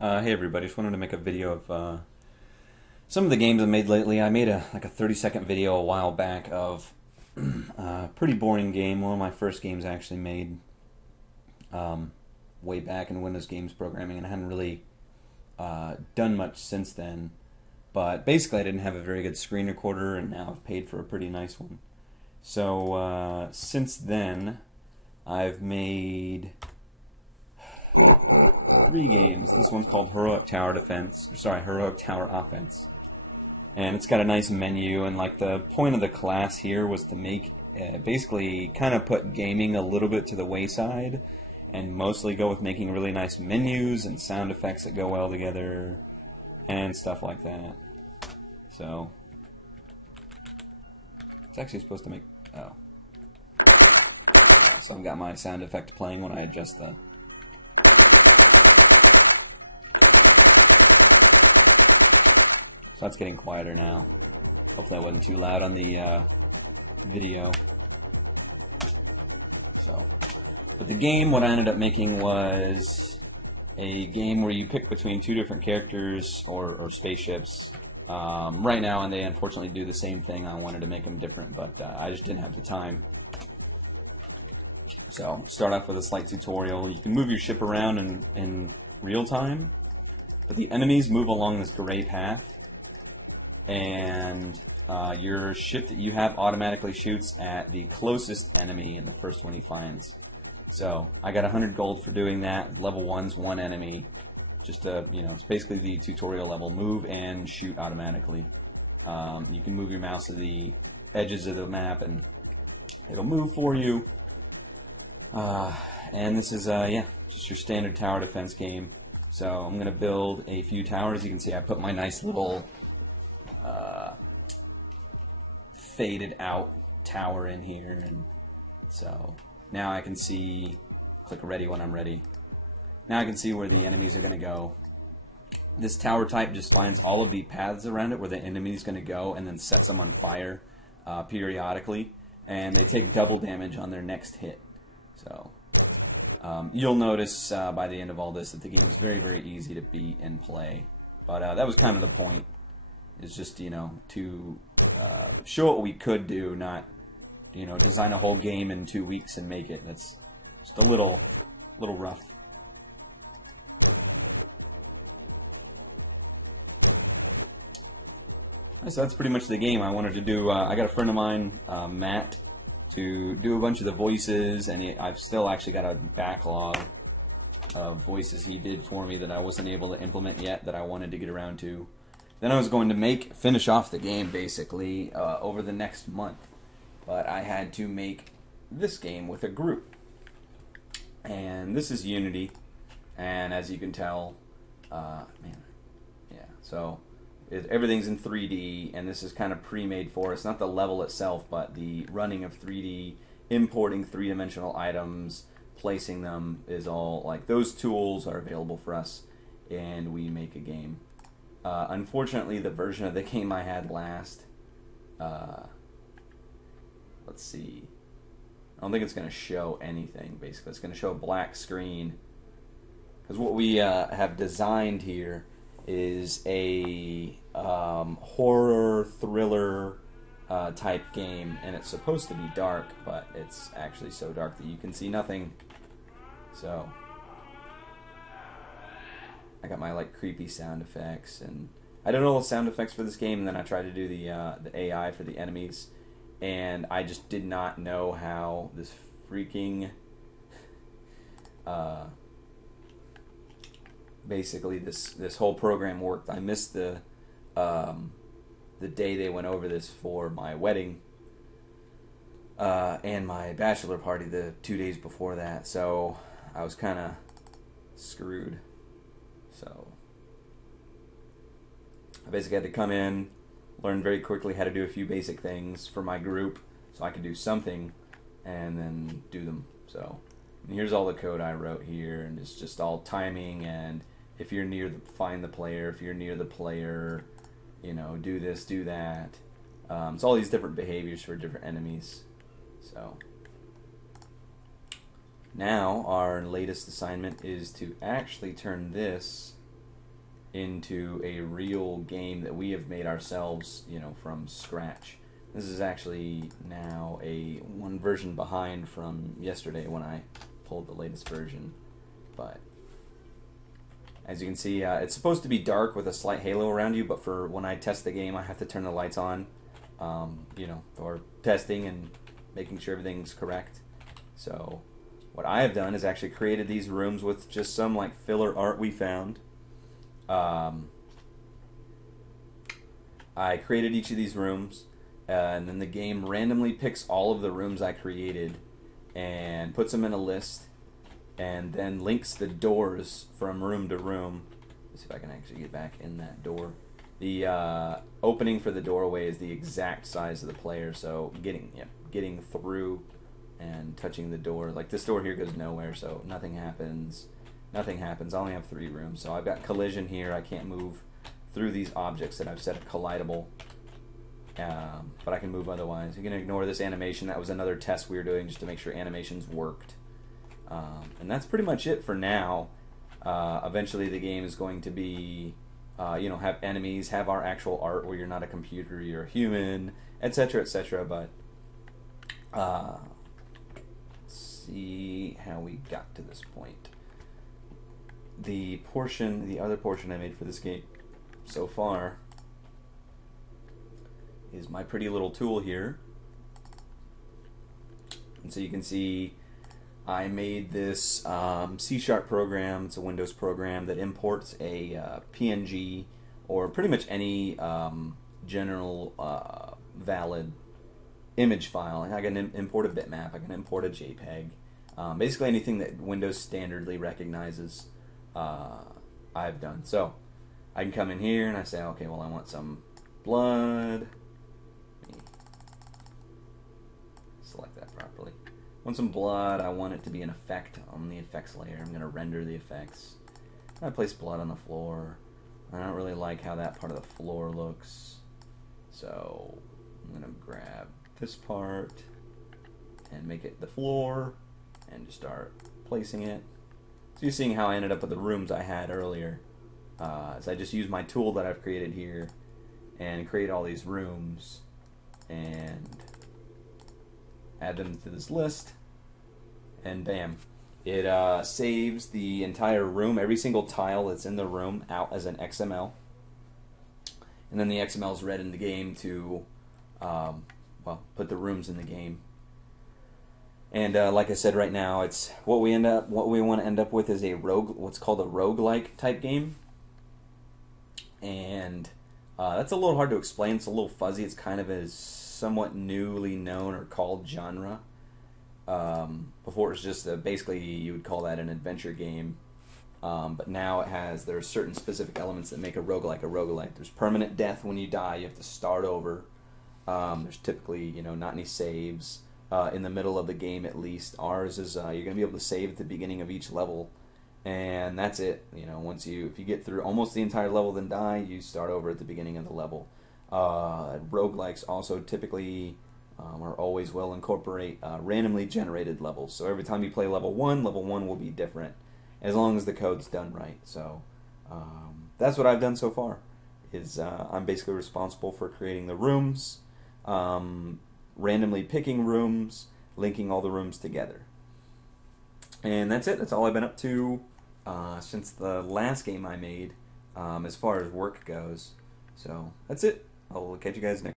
Hey everybody, just wanted to make a video of some of the games I made lately. I made a 30-second video a while back of a pretty boring game. One of my first games I actually made way back in Windows Games programming, and I hadn't really done much since then. But basically I didn't have a very good screen recorder, and now I've paid for a pretty nice one. So since then I've made three games. This one's called Heroic Tower Defense. Sorry, Heroic Tower Offense. And it's got a nice menu, and like the point of the class here was to make, basically kind of put gaming a little bit to the wayside, and mostly go with making really nice menus and sound effects that go well together, and stuff like that. So, it's actually supposed to make, oh. So I've got my sound effect playing when I adjust them. So that's getting quieter now. Hopefully I wasn't too loud on the video. So, the game, what I ended up making was a game where you pick between two different characters or spaceships. Right now, and they unfortunately do the same thing. I wanted to make them different, but I just didn't have the time. So, start off with a slight tutorial. You can move your ship around in real time, but the enemies move along this gray path, and your ship that you have automatically shoots at the closest enemy, the first one he finds. So I got 100 gold for doing that. Level 1's one enemy. Just it's basically the tutorial level. Move and shoot automatically. You can move your mouse to the edges of the map, and it'll move for you. And this is just your standard tower defense game. So I'm gonna build a few towers. You can see I put my nice little faded out tower in here, and so now I can see, click ready when I'm ready. Now I can see where the enemies are going to go. This tower type just finds all of the paths around it where the enemy is going to go, and then sets them on fire periodically, and they take double damage on their next hit. So you'll notice by the end of all this that the game is very, very easy to beat and play. But that was kind of the point. It's just, to show what we could do, not, design a whole game in 2 weeks and make it. That's just a little rough. So that's pretty much the game I wanted to do. I got a friend of mine, Matt, to do a bunch of the voices, and I've still actually got a backlog of voices he did for me that I wasn't able to implement yet, that I wanted to get around to. Then I was going to finish off the game, basically, over the next month. But I had to make this game with a group. And this is Unity. And as you can tell, so everything's in 3D, and this is kind of pre-made for us. Not the level itself, but the running of 3D, importing three-dimensional items, placing them is all, like, those tools are available for us, and we make a game. Unfortunately, the version of the game I had last, let's see, I don't think it's going to show anything, basically. It's going to show a black screen, because what we have designed here is a horror, thriller type game, and it's supposed to be dark, but it's actually so dark that you can see nothing. So I got my creepy sound effects, and I did all the sound effects for this game, and then I tried to do the AI for the enemies, and I just did not know how this freaking basically this whole program worked. I missed the day they went over this for my wedding and my bachelor party the 2 days before that, so I was kind of screwed. So I basically had to come in, learn very quickly how to do a few basic things for my group so I could do something and then do them. So, and here's all the code I wrote here, and it's just all timing, and if you're find the player, if you're near the player, do this, do that. It's all these different behaviors for different enemies. So now our latest assignment is to actually turn this into a real game that we have made ourselves, from scratch. This is actually now one version behind from yesterday when I pulled the latest version. But as you can see, it's supposed to be dark with a slight halo around you, but for when I test the game, I have to turn the lights on, for testing and making sure everything's correct. So what I have done is actually created these rooms with just some filler art we found. I created each of these rooms, and then the game randomly picks all of the rooms I created and puts them in a list, and then links the doors from room to room. Let's see if I can actually get back in that door. The opening for the doorway is the exact size of the player, so getting through and touching the door. Like this door here goes nowhere, so nothing happens. Nothing happens. I only have 3 rooms, so I've got collision here. I can't move through these objects that I've set collidable, but I can move otherwise. You can ignore this animation. That was another test we were doing just to make sure animations worked. And that's pretty much it for now. Eventually the game is going to be, have enemies, have our actual art where you're not a computer, you're a human, etc., etc. But let's see how we got to this point. The other portion I made for this game so far is my pretty little tool here. And so you can see I made this C# program. It's a Windows program that imports a PNG or pretty much any general valid image file. I can import a bitmap. I can import a JPEG. Basically anything that Windows standardly recognizes, I've done. So I can come in here and I say, okay, well, I want some blood. Let me select that properly. I want some blood. I want it to be an effect on the effects layer. I'm going to render the effects. I place blood on the floor. I don't really like how that part of the floor looks, so I'm going to grab this part and make it the floor and just start placing it. So you're seeing how I ended up with the rooms I had earlier. So I just used my tool that I've created here and create all these rooms and add them to this list, and bam, it saves the entire room, every single tile that's in the room, out as an XML, and then the XML is read in the game to put the rooms in the game. And like I said, right now, it's what we want to end up with is what's called a roguelike type game. And that's a little hard to explain. It's a little fuzzy. It's kind of a somewhat newly known or called genre. Before it was just basically you would call that an adventure game. But now there are certain specific elements that make a roguelike a roguelike. There's permanent death when you die. You have to start over. There's typically not any saves. In the middle of the game, at least. Ours is you're going to be able to save at the beginning of each level, and that's it. If you get through almost the entire level then die, you start over at the beginning of the level. Roguelikes also typically or always will incorporate randomly generated levels. So every time you play level 1 will be different, as long as the code's done right. So that's what I've done so far. I'm basically responsible for creating the rooms. Randomly picking rooms, linking all the rooms together. And that's it. That's all I've been up to since the last game I made as far as work goes. So that's it. I'll catch you guys next